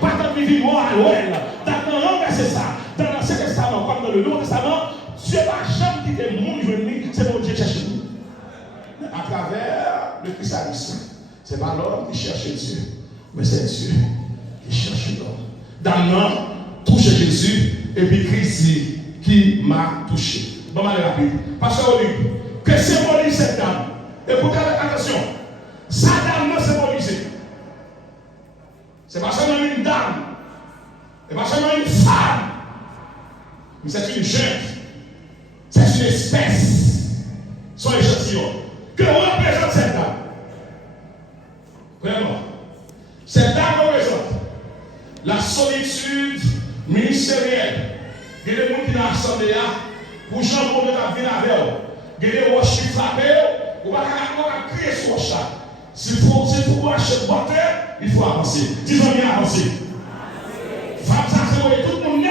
pas tant que nous vivons à l'ouest. Dans le verset ça, dans l'Ancien Testament, comme dans le Nouveau Testament, Dieu va jamais quitter le monde venu, c'est pour Dieu chercher nous. À travers le christianisme, ce n'est pas l'homme qui cherche Dieu, mais c'est Dieu qui cherche l'homme. Dans l'homme, touche Jésus, et puis Christ dit qui m'a touché. Bon, allez rapide. Pasteur Olivier, que symbolise cette dame? Écoutez avec attention. Sa dame non symbolisée. Ce n'est pas seulement une dame, ce n'est pas seulement une femme, mais c'est une jeune. C'est une espèce, son échantillon. Que représente cette dame? Vraiment. Cette dame représente la solitude ministérielle. Il y a des gens qui sont assemblés pour Jean pour venir avec eux. Il y a des roches qui frappent, on va crier sur le chat. S'il faut acheter boîte, il faut avancer. Disons bien avancer. Femme, ça c'est tout le monde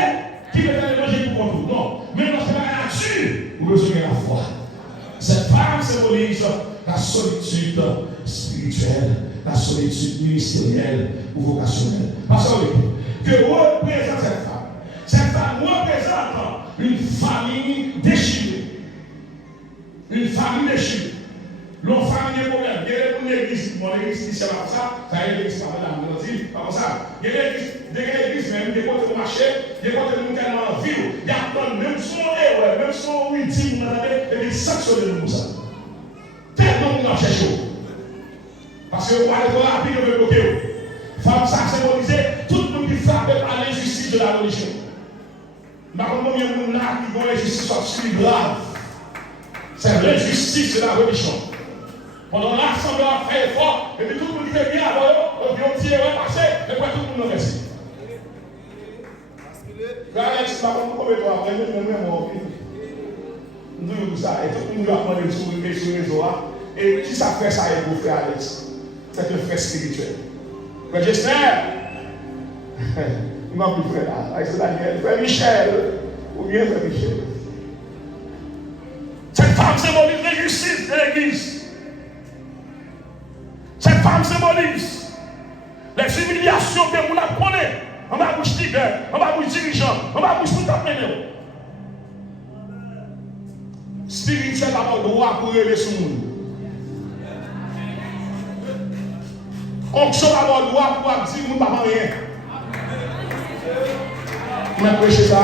qui veut faire le manger pour contrôle. Non. Mais lorsque la nature, vous besoin de la foi. Cette femme symbolise la solitude spirituelle, la solitude ministérielle ou vocationnelle. Parce que représente cette femme. Cette femme représente une famille déchirée. Une famille déchirée. L'on famille des problèmes. Il y a une église, mon église ici, c'est comme ça. Ça y est, l'église, pas comme ça. Il y a l'église même, des côtés au marché, des côtés où tellement ville. Il y a plein de passionné de nous ça. Tellement nous en cherchons. Parce que on va être rapide, on veut bloquer. Femme, ça symbolise tout le monde qui frappe par l'injustice de la religion. Mais comment il y a des gens qui vont l'injustice soit grave. C'est l'injustice de la religion. Pendant l'assemblée a fait effort, et puis tout le monde qui fait bien avant eux, et puis on dit, ouais, passé, et puis tout le monde remercie. Frère Alex, par contre, comment toi, après, nous disons ça, et tout le monde a demandé sur les réseaux, et qui ça fait ça, et vous, frère Alex? C'est un frère spirituel. Mais j'espère, il m'a plus frère là, c'est Daniel, frère Michel, ou bien frère Michel. Cette femme symbolise l'injustice de l'église. Cette femme symbolise les humiliations que vous la prenez en bas bouche leader, en bas bouche dirigeant, en bas bouche tout le monde. Spirituel d'abord droit pour relever ce monde. Onction d'abord droit pour dire que nous n'avons rien. Vous m'avez prêché ça.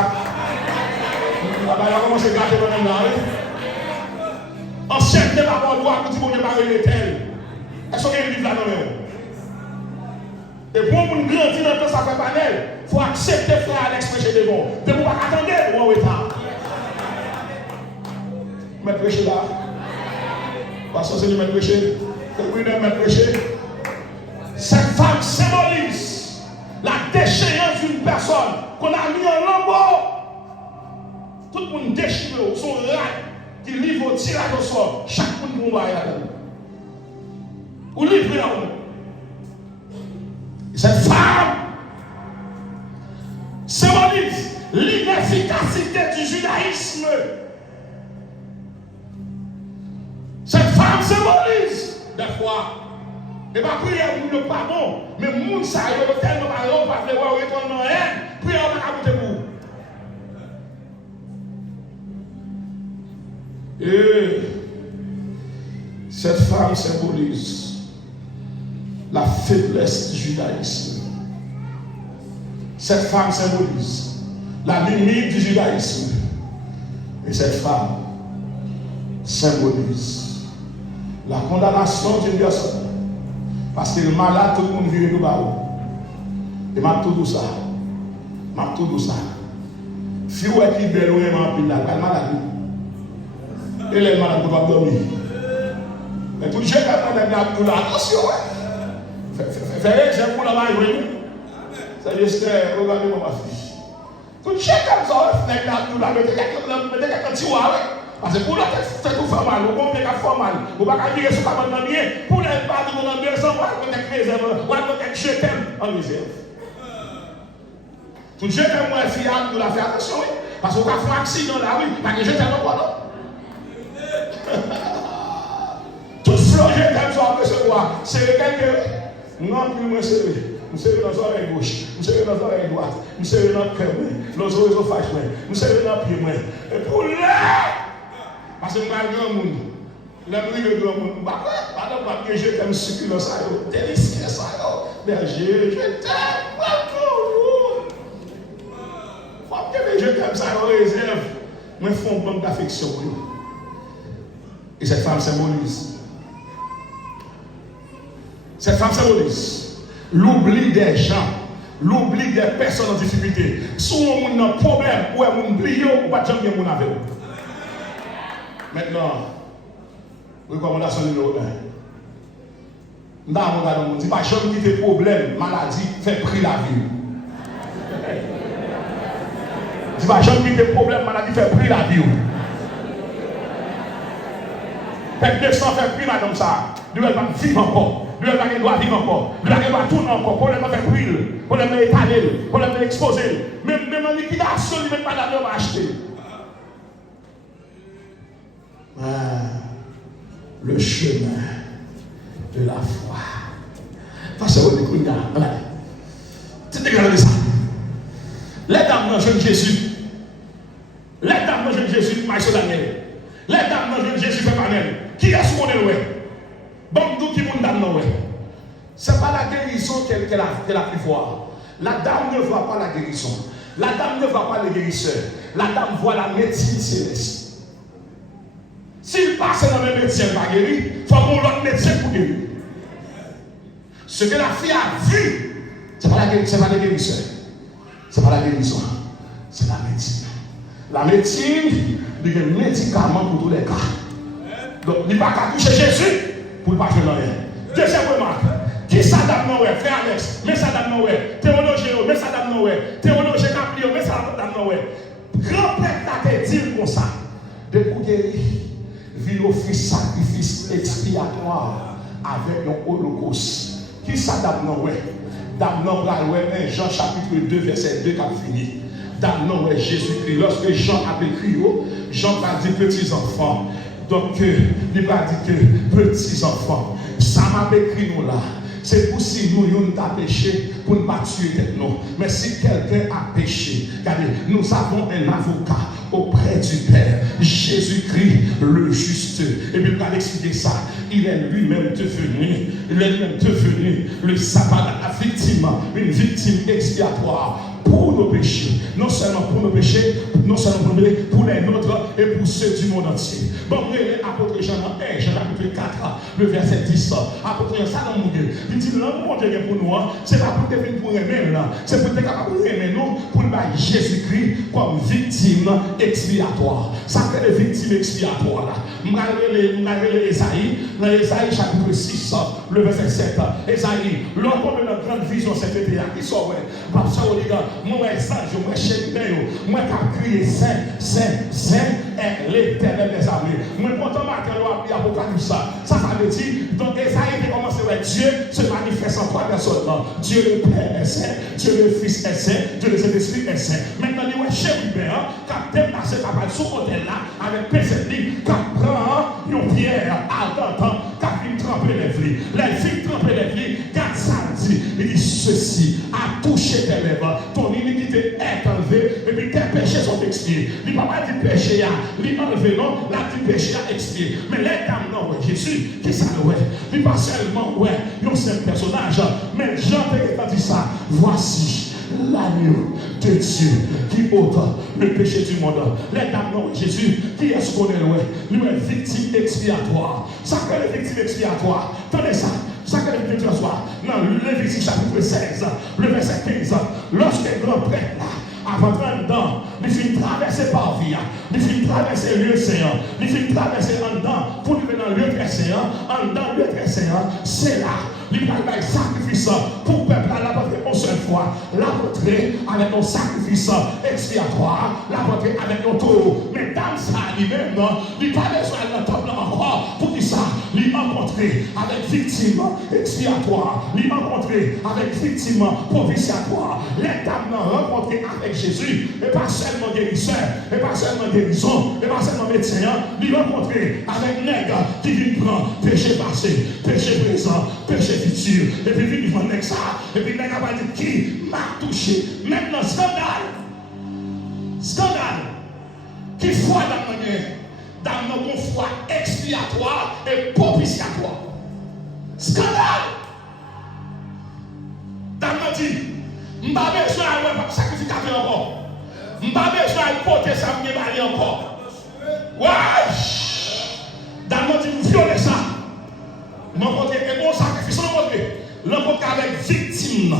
On va commencer à gâter le même là. Ancienneté d'abord droit pour dire que nous n'avons rien tel. Est-ce qu'il y a un livre là dans le et pour nous grandir dans le temps, ça fait panel. Il faut accepter frère Alex prêcher de bon. De vous pas attendre, vous en retard. Mais prêcher là. Parce que c'est lui qui prêcher. C'est lui qui prêcher. Cette femme symbolise la déchéance d'une personne qu'on a mis en lambeau. Tout le monde déchiré, son rat qui livre au tirage au sort. Chaque monde va y aller. Ou livré à vous. Cette femme symbolise l'inefficacité du judaïsme. Cette femme symbolise des fois. Et ma prière n'est pas bon, mais mon ça est tellement pas pas faire retourner dans elle, prière va monter pour. Et cette femme symbolise la faiblesse du judaïsme. Cette femme symbolise la limite du judaïsme. Et cette femme symbolise la condamnation d'une personne. Parce que le malade, tout le monde vit de bas. Et m'a tout ça. M'a tout ça. Si vous êtes belle, vous êtes malade. Et les malades ne peuvent pas dormir. Mais tout le monde a dit attention. J'aime pour la main. C'est juste, regardez-moi ma fille. Tout le monde comme ça, mettez quelqu'un petit ouah. Parce que pour la tête, c'est tout fait mal. Vous pouvez faire mal. Vous ne pouvez pas dire que ce n'est pas bien. Pour les pas de mon 200, vous pouvez réserve. Vous pouvez je t'aime en réserve. Tout je t'aime, moi, fiable, vous la faire attention. Parce que vous avez fait un accident là, oui. Parce que je t'aime pas, non? Tout flot, je t'aime, ça va recevoir. C'est quelqu'un. Non, plus moi, c'est lui. Nous sommes dans l'oreille gauche, nous sommes dans l'oreille droite, nous sommes dans le cœur, nous sommes dans le fâche, nous sommes dans le pied. Et pour là, parce que nous avons un grand monde, nous avons un grand monde, nous avons pas que je t'aime succulent ça, délicieux ça, berger, je t'aime, partout. Faut que je t'aime ça, on réserve, mais il faut une banque d'affection. Et cette femme symbolise. Cette femme symbolise l'oubli des gens, l'oubli des personnes en difficulté. Si on a un problème, ou on oublie, ou pas de gens qui ont avec vous. Maintenant, recommandation numéro 1. Nous avons dit, pas de gens qui ont problème, maladie, fait prix la vie. Dis pas de gens qui ont problème, maladie, fait prix la vie. Fait 200 fait prix madame ça. Nous allons vivre encore. Nous doit vivre encore. Nous doit tourner encore. Pour le faire brûler. Pour le étaler. Pour le exposer. Même en liquidation, même pas d'aller acheter. Le chemin de la foi. Parce que vous dites, c'est dégueulasse ça. Les dames dans jeune Jésus. Les dames dans jeune Jésus, Maïs Daniel. Les dames dans jeune Jésus, fait panel. Qui est-ce qu'on est loin? Bon, d'où qui moun dame non? Ce n'est pas la guérison qu'elle a pu voir. La dame ne voit pas la guérison. La dame ne voit pas le guérisseur. La dame voit la médecine céleste. S'il passe dans le médecin pas guéri, il faut avoir l'autre médecin pour guérir. Ce que la fille a vu, ce n'est pas la guérison. Ce n'est pas la guérison. C'est la médecine. La médecine, il y a des médicaments pour tous les cas. Donc, il n'y a pas qu'à toucher Jésus pour ne pas faire rien. Deuxième remarque. Qui s'adapte non ouais, frère Alex, mais s'adapte non ouais, théologie, mais s'adapte non ouais, théologie Caplio, mais s'adapte non ouais. Grand-père t'a dit comme ça. De pour guérir, vit l'office sacrifice expiatoire avec un holocauste. Qui s'adapte non ouais? Dame non ouais, Jean chapitre 2, verset 2 qui a fini. Dame non ouais, Jésus-Christ. Lorsque Jean a écrit, Jean a dit petits enfants. Donc, il va dire que petits enfants, ça m'a écrit nous là. C'est pour si nous avons péché pour ne pas tuer nous. Mais si quelqu'un a péché, regardez, nous avons un avocat auprès du Père, Jésus-Christ le juste. Et puis, pour expliquer ça, il est lui-même devenu le sabbat, la victime, une victime expiatoire pour nos péchés. Non seulement pour nos péchés, non seulement pour les nôtres et pour ceux du monde entier. Bon, l'apôtre Jean, chapitre 4, le verset 10. Apôtre Jean, ça dans mon Dieu. Il dit, l'amour de Dieu pour nous, c'est pas pour devenir pour aimer, c'est pour être capable d'aimer nous, pour nous mettre Jésus-Christ comme victime expiatoire. Ça fait des victimes expiatoires là. M'avez Esaïe, dans Esaïe chapitre 6, le verset 7. Esaïe, l'homme de notre grande vision, c'est été qui sont ouais. Parce que moi, sage, moi, chérie, moi, qui crié Saint, Saint, Saint est l'éternel des armées. Moi, quand on m'a dit l'Apocalypse, ça veut dire, donc Esaïe qui commence à dire Dieu se manifeste en trois personnes. Dieu le Père est saint, Dieu le Fils est saint, Dieu le Saint-Esprit est saint. Maintenant, il y a un chérubin qui a déplacé sa balle sur côté là, avec persévérance, qui prend une pierre ardente, qui a tremper les filles. Les filles tremper les filles, quand ça dit, il dit ceci a touché tes lèvres, ton iniquité est enlevée, et puis tes péchés sont expiés. Il ne va pas dire péché, il est enlevé, non, là, dit péché a expié. Mais les dames, non, ouais, Jésus, qui ça le ouais? Il pas seulement, ouais, un seul personnage, mais Jean t'a dit ça, voici l'agneau de Dieu qui ôte le péché du monde. Les dames, non, Jésus, qui est ce qu'on est, ouais? Nous est victime expiatoire. Ça que les victimes expiatoires, attendez ça. Ça que les victimes expiatoires. Dans Lévitique chapitre 16, le verset 15, lorsque le grand prêtre là, avant de dedans, il finit traverser par vie, il finit traverser le lieu séant, il finit traverser en dedans pour lui venir dans le lieu très séant, en dedans le lieu très séant, c'est là. Il va y sacrifice pour le peuple à l'apporter une seule fois, l'apporter avec un sacrifice expiatoire, l'apporter avec un taureau. Mais dans ça, lui-même, il n'a pas besoin de temple encore pour qu'il ça, il rencontrer avec victime expiatoire, il rencontrer avec victime propitiatoire. Les dames l'ont rencontré avec Jésus, et pas seulement guérisseur, et pas seulement guérison, et pas seulement médecin, il rencontrer avec nègre qui vient prendre péché passé, péché présent, péché futur, et puis il vient avec ça, et puis il n'a pas dit qui m'a touché. Maintenant, scandale, qui foi dans mon guerre, dans mon foi expiatoire et propitiatoire. Scandale! Dans mon dit, je n'ai pas besoin de sacrificateur encore. Je n'ai pas besoin de porter ça, je n'ai pas encore. Ouais! Dans mon dit, vous violez ça. L'encontre est bon sacrifice, l'encontre avec victime.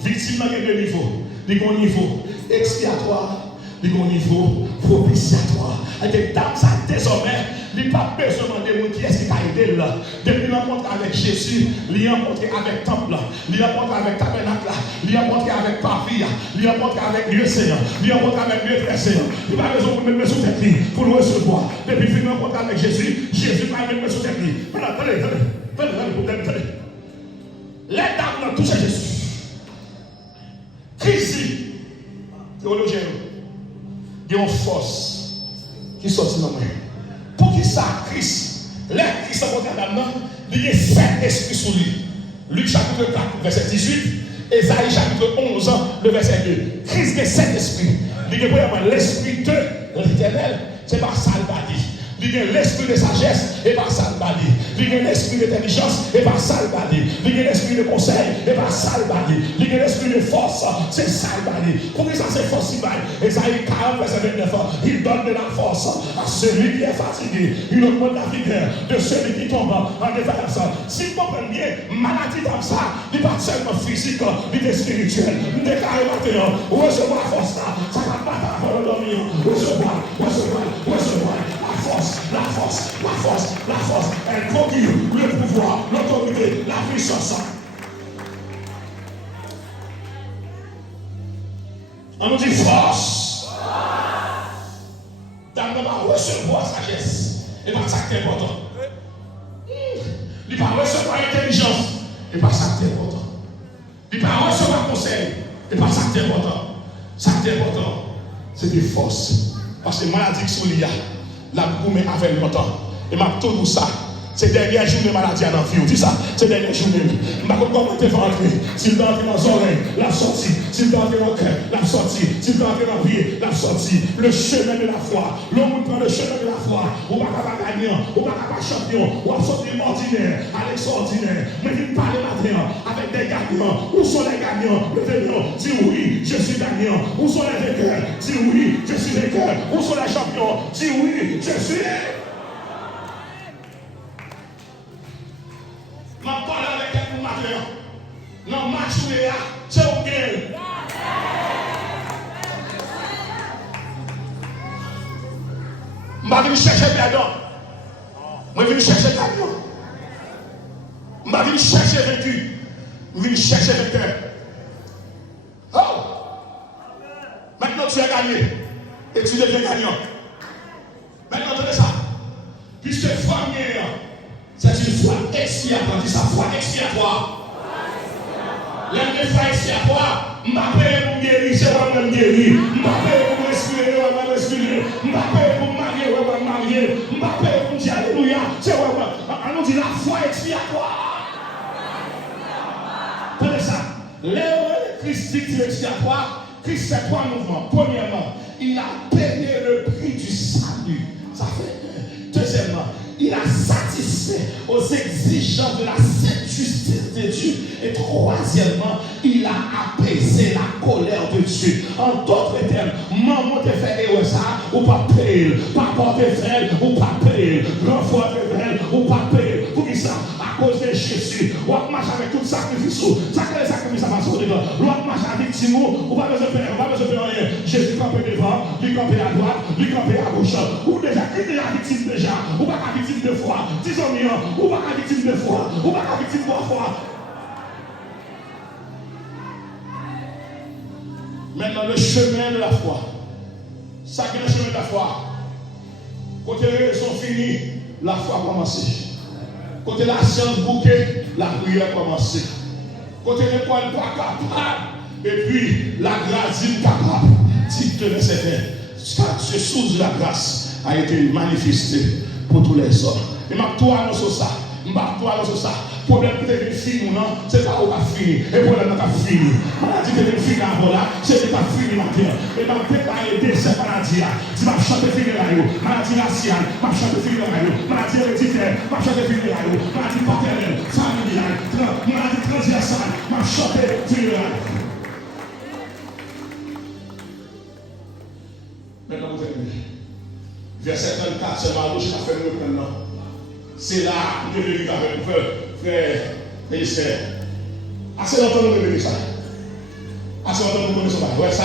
Victime dans deux niveaux. Il y a un niveau expiatoire, il y a un niveau propitiatoire. Et dans ça, désormais, il n'y a pas besoin de demander qui est-ce qui t'a aidé là. Depuis l'encontre avec Jésus, il a rencontré avec Temple, il a rencontré avec Tabernacle, il a rencontré avec Parvis, il a rencontré avec Dieu Seigneur, il a rencontré avec Dieu très Seigneur. Il n'a pas besoin de mettre sous tête pour le recevoir. Depuis qu'il a rencontré avec Jésus, Jésus va mettre sous tête. Mais attendez. Les dames ont touché Jésus. Christ, théologien, il y a une force qui sortit dans moi. Pour qui ça, Christ, les Christ a montré à la main, il y a 7 esprits sur lui. Luc chapitre 4, verset 18, Esaïe chapitre 11, le verset 2. Christ a 7 esprits. Il y a l'esprit de l'Éternel, c'est pas ça le dit. Il y a l'esprit de sagesse et pas ça le bali. Il y a l'esprit d'intelligence et pas ça le bali. Il y a l'esprit de conseil et pas ça le bali. Il y a l'esprit de force, c'est ça le bali. Pour ça c'est force il bali. Esaïe 40 verset 29, il donne de la force à celui qui est fatigué. Il augmente la vigueur de celui qui tombe en défaillance. Si vous comprenez bien, maladie comme ça, il n'est pas seulement physique, il est spirituel. Nous déclarons maintenant, recevoir la force là, ça va pas avant de dormir. Recevoir. La force, elle conduit le pouvoir, l'autorité, la puissance. On nous dit force. Dans le monde, recevoir sagesse. Et pas ça qui est important. Il ne pas recevoir intelligence. Et pas ça qui est important. Il ne pas recevoir conseil. Et pas ça qui est important. Ça qui est important, c'est des forces. Parce que maladie qui sont liées, la boumé avec longtemps. Et m'a tout ça. C'est dernière journée maladie à l'enfant. Dis ça, c'est dernière journée. Je ne sais pas comment tu vas entrer. S'il doit entrer dans les oreilles, la sortie. S'il doit entrer dans le cœur, la sortie. S'il doit entrer dans le pied, la sortie. Le chemin de la foi. L'homme prend le chemin de la foi. On ne va pas gagner. On ne va pas champion. On va sortir ordinaire à l'extraordinaire. Mais il parle maintenant avec des gagnants. Où sont les gagnants? Le gagnant dit oui, je suis gagnant. Où sont les vainqueurs? Dis oui, je suis vainqueur. Où sont les champions? Dis oui, je suis. Je parle avec quelqu'un maintenant. Non, marche où il y a, c'est OK. Je vais venir chercher perdant. Je vais venir chercher gagnant. Je vais venir chercher vaincu. Je vais venir chercher vainqueur. Oh! Maintenant tu as gagné. Et tu deviens gagnant. Maintenant, entendez ça. Puisque foi c'est une foi expiatoire. Dis ça, foi expiatoire. L'un des fois expiatoire, m'appelle pour guérir, c'est moi-même guérir. M'appelle pour respirer, moi-même respirer. M'appelle pour marier, moi-même marier. M'appelle pour dire alléluia, c'est moi-même. On dit la foi expiatoire. Attendez ça. Le Christ dit expiatoire. Christ fait trois mouvements. Premièrement, il a payé le prix du salut. Ça fait. Deuxièmement, il a satisfait aux exigences de la sainte justice de Dieu. Et troisièmement, il a apaisé la colère de Dieu. En d'autres termes, maman te fait ça ou pas payer. Papa te fait ou pas payer. Grand-frère te fait ou pas payer. Pour qui ça? À cause de Jésus. On marche avec tout sacrifice. Ça que les sacrifices à passer devant. On marche avec Timon. On va besoin de faire rien. Jésus campé devant, lui campé à droite, lui campé à gauche. Ou déjà, qui est la victime déjà? Ou pas la victime de foi. Disons bien, ou pas la victime de foi. Ou pas la victime de foi. Maintenant, le chemin de la foi. Ça qui est le chemin de la foi. Côté les raisons finies, la foi a commencé. Côté la science bouquet, la prière a commencé. Côté l'école pas capable, et puis la grâce est capable. Si tu le sais, ce sous de la grâce a été manifesté pour tous les hommes. Et ma toi annonce ça. Ça. Problème qui est fini, non, c'est pas où tu as fini. Et problème qui a fini. Maladie qui est fini avant là, c'est que tu as fini maintenant. Et dans le préparer cette maladie là, tu vas chanter fini là, maladie raciale, tu vas chanter fini là, maladie héréditaire, tu vas chanter fini là, maladie paternelle, familiale, maladie transversale, tu vas chanter fini là. Maintenant, vous avez verset 34, c'est Marouche qui a fait le maintenant. C'est là que je vais avec frère ministère. Assez longtemps nous connaissons ça. Assez longtemps nous connaissons ça. Ouais, ça,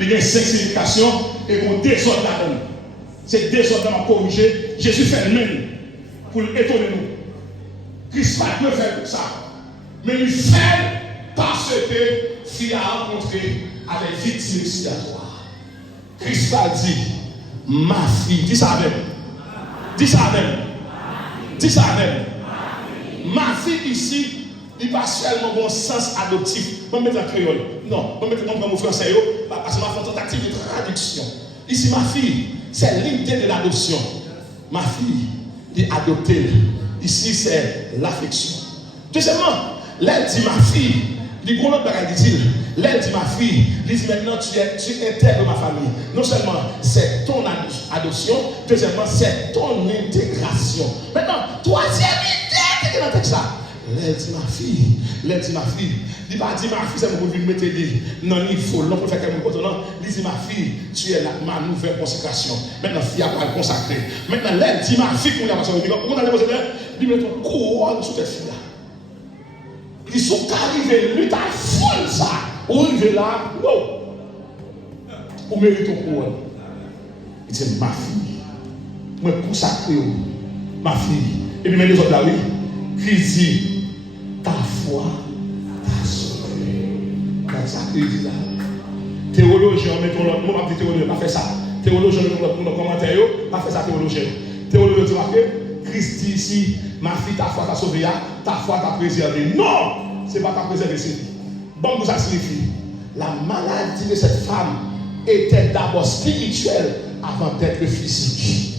il y a 5 significations et qu'on désordre là-dedans. C'est désordre à corriger. Jésus fait le même pour étonner nous. Christ ne peut faire ça. Mais il fait parce que s'il a rencontré avec victime expiatoire. Christ a dit, ma fille, dis ça avec. Dis ça avec. Dis ça avec. Ma fille ici, il pas seulement bon sens adoptif. Je vais mettre en créole. Non, je vais mettre mon français. Parce que ma tentative de traduction. Ici, ma fille, c'est l'idée de l'adoption. Ma fille, est adoptée. Ici, c'est l'affection. Deuxièmement, là, dit ma fille, il dit, Là, dit ma fille, il dit maintenant tu intègres ma famille. Non seulement c'est ton adoption, deuxièmement c'est ton intégration. Maintenant, troisième idée qui est dans le texte là. Là, dit ma fille, il va dire ma fille, c'est mon but de mettre non, il faut, non, pour faire quelque chose, non, il dit ma fille, tu es ma nouvelle consécration. Maintenant, fille a pas consacré. Maintenant, là, dit ma fille, qu'on a pas sorti, on a déposé, il met ton couronne sur tes filles là. Il sont arrivés, lui, t'as foule ça, ou arrivé là, wow, pour mériter ton couronne. Il dit ma fille, moi consacré, ma fille, et puis, mais les autres là, oui, qui dit, ta foi t'a sauvé. Comme ça qu'il dit là. Théologien, mettons l'autre, moi, je théologien, pas fait ça. Théologien, mettons l'autre, pour nos commentaires, pas fait ça, théologien. Théologien, tu marqué, Christ dit ici, ma fille, ta foi t'a sauvé, ta foi t'a préservé. Non, ce n'est pas ta préservé, c'est bon, ça signifie. La maladie de cette femme était d'abord spirituelle avant d'être physique.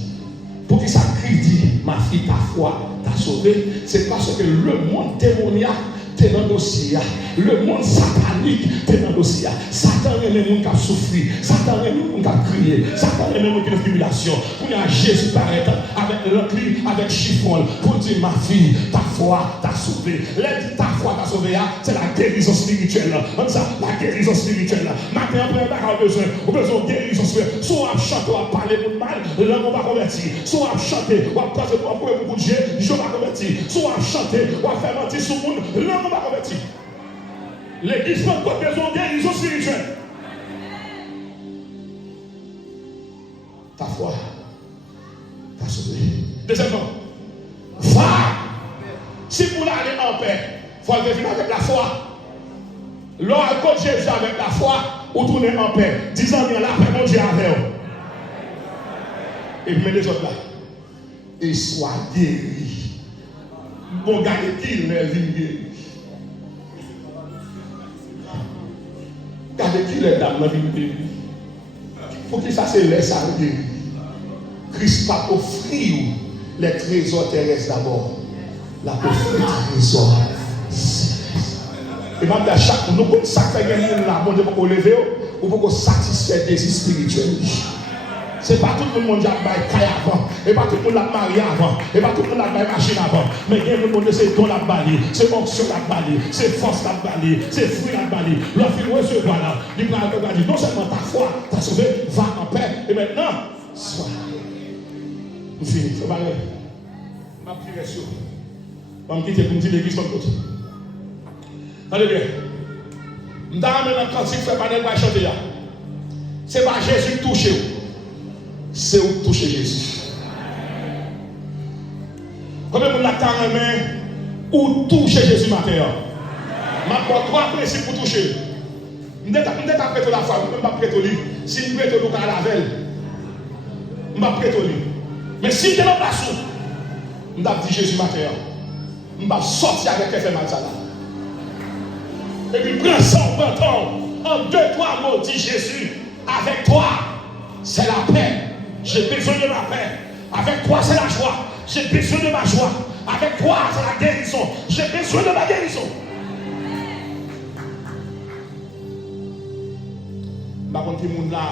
Pour qui ça crie dit, ma fille, ta foi t'a sauvé, c'est parce que le monde démoniaque t'es dans le dossier, le monde satanique t'es dans le dossier. Satan est le monde qui a souffert, Satan est le monde qui a crié, Satan est le monde qui a une tribulation. Pour y Jésus paraît avec l'enclin, avec chiffon, pour dire ma fille, ta foi t'a sauvé. L'aide ta foi t'a sauvé, c'est la guérison spirituelle. Comme ça, la guérison spirituelle. Maintenant, on a besoin de guérison spirituelle. Soit on chante, on va parler pour le mal, là on va convertir. Soit on chante, on va passer pour beaucoup de Dieu, je vais convertir. Soit on chante, on va faire mentir sur le monde, là on va convertir. L'église n'a pas besoin de guérison spirituelle. Ta foi t'a sauvé. Deuxièmement, va. Si vous voulez aller en paix, il faut venir avec la foi. Lorsque Jésus avec la foi, vous tournez en paix. Disons bien la paix, mon Dieu avec vous. Et puis les autres là. Et sois guéri. Bon, gardez qu'il n'est guéri. Gardez qu'il est dans la vie guéri. Il faut qu'il fasse les ça guéri. Christ va offrir les trésors terrestres d'abord. La offrir trésor. Et même à chaque nous comme ça fait gagner là, bon Dieu pour lever ou pour satisfaire des spirituels. C'est pas tout le monde qui a caille avant, et pas tout le monde qui a marié avant, et pas tout le monde qui a machine avant. Mais il y a le monde c'est don la balie, c'est onction la balie, c'est force la balie, c'est fruit la balie. L'enfant recevoir là, il va dire non seulement ta foi, ta sauvé, va en paix. Et maintenant, sois. Nous finissons. C'est pas vrai. Ma prière sur. Je vais me quitter pour me dire l'église comme l'autre. Allez bien. Je vais amener un cantique fait par les chanter. Ce n'est pas Jésus qui touche. C'est où toucher Jésus. Combien de monde a main ou toucher Jésus matin? Je vais trois principes pour toucher. Je ne vais pas prêter la foi, je ne vais pas prêter au lit. Si je prête au lit, à la veille, je ne vais pas prêter au lit. Mais si je ne vais pas sous, je vais dire Jésus matin. Je vais sortir avec quelqu'un mal ça là. Et puis prends son bâton. En 2, 3 mots, dit Jésus. Avec toi, c'est la paix. J'ai besoin de ma paix. Avec toi, c'est la joie. J'ai besoin de ma joie. Avec toi, c'est la guérison. J'ai besoin de ma guérison. Par contre, tout le monde là,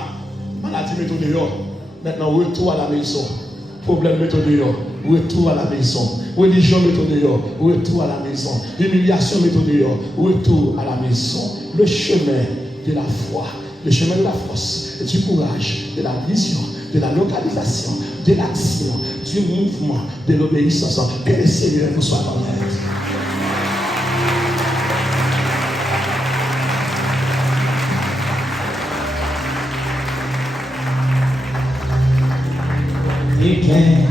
maladie méthode dehors. Maintenant, retour à la maison. Problème méthode dehors. Retour à la maison. Religion méthode dehors. Retour à la maison. Humiliation méthode dehors. Retour à la maison. Le chemin de la foi. Le chemin de la force, du courage, de la vision, de la localisation, de l'action, du mouvement, de l'obéissance. Que le Seigneur vous soit en aide.